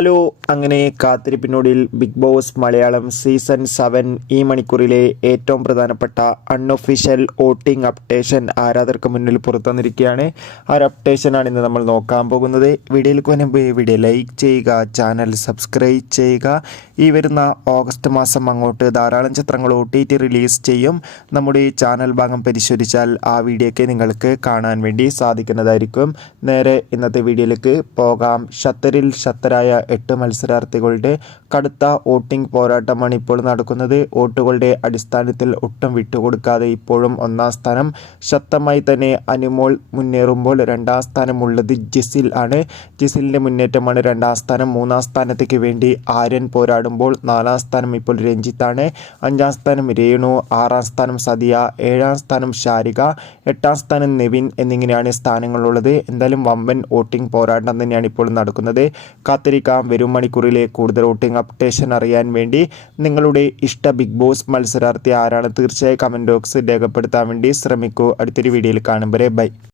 Hello, അങ്ങനെ കാത്തിരിപ്പിനൊടുവിൽ big boss Malayalam season 7 ഈ മണിക്കൂറിലെ ഏറ്റവും പ്രധാനപ്പെട്ട അൺഒഫീഷ്യൽ വോട്ടിംഗ് അപ്ഡേഷൻ ആരാധകർക്ക് മുന്നിൽ പുറത്തുവന്നിരിക്കുകയാണ്. ആ ഒരു അപ്ഡേഷനാണ് ഇന്ന് നമ്മൾ നോക്കാൻ പോകുന്നത്. വീഡിയോയിലേക്ക് മുൻപ് വീഡിയോ ലൈക്ക് ചെയ്യുക, ചാനൽ സബ്സ്ക്രൈബ് ചെയ്യുക. ഈ വരുന്ന ഓഗസ്റ്റ് മാസം അങ്ങോട്ട് ധാരാളം ചിത്രങ്ങൾ OTT റിലീസ് ചെയ്യും. നമ്മുടെ ഈ ചാനൽ ഭാഗം പരിശോധിച്ചാൽ ആ വീഡിയോയ്ക്ക് നിങ്ങൾക്ക് കാണാൻ വേണ്ടി സാധിക്കുന്നതായിരിക്കും. നേരെ ഇന്നത്തെ വീഡിയോയിലേക്ക് പോകാം. ശക്തരായ 8 മത്സരാർത്ഥികളുടെ കടുത്ത വോട്ടിംഗ് പോരാട്ടമാണ് ഇപ്പോൾ നടക്കുന്നത്. വോട്ടുകളുടെ അടിസ്ഥാനത്തിൽ ഒട്ടും വിട്ടുകൊടുക്കാതെ ഇപ്പോഴും ഒന്നാം സ്ഥാനം ശക്തമായി തന്നെ അനുമോൾ മുന്നേറുമ്പോൾ രണ്ടാം സ്ഥാനമുള്ളത് ജിസിൽ ആണ്. ജിസിലിൻ്റെ മുന്നേറ്റമാണ് രണ്ടാം സ്ഥാനം. മൂന്നാം സ്ഥാനത്തേക്ക് വേണ്ടി ആര്യൻ പോരാടുമ്പോൾ നാലാം സ്ഥാനം ഇപ്പോൾ രഞ്ജിത്താണ്. അഞ്ചാം സ്ഥാനം രേണു, ആറാം സ്ഥാനം സദിയ, ഏഴാം സ്ഥാനം ശാരിക, എട്ടാം സ്ഥാനം നെവിൻ എന്നിങ്ങനെയാണ് സ്ഥാനങ്ങളുള്ളത്. എന്തായാലും വമ്പൻ വോട്ടിംഗ് പോരാട്ടം തന്നെയാണ് ഇപ്പോൾ നടക്കുന്നത്. കാത്തിരിക്കാം വരും മണിക്കൂറിലെ കൂടുതൽ വോട്ടിംഗ് അപ്ഡേഷൻ അറിയാൻ വേണ്ടി. നിങ്ങളുടെ ഇഷ്ട ബിഗ് ബോസ് മത്സരാർത്ഥി ആരാണ്? തീർച്ചയായും കമൻറ്റ് ബോക്സിൽ രേഖപ്പെടുത്താൻ വേണ്ടി ശ്രമിക്കൂ. അടുത്തൊരു വീഡിയോയിൽ കാണും വരെ ബൈ.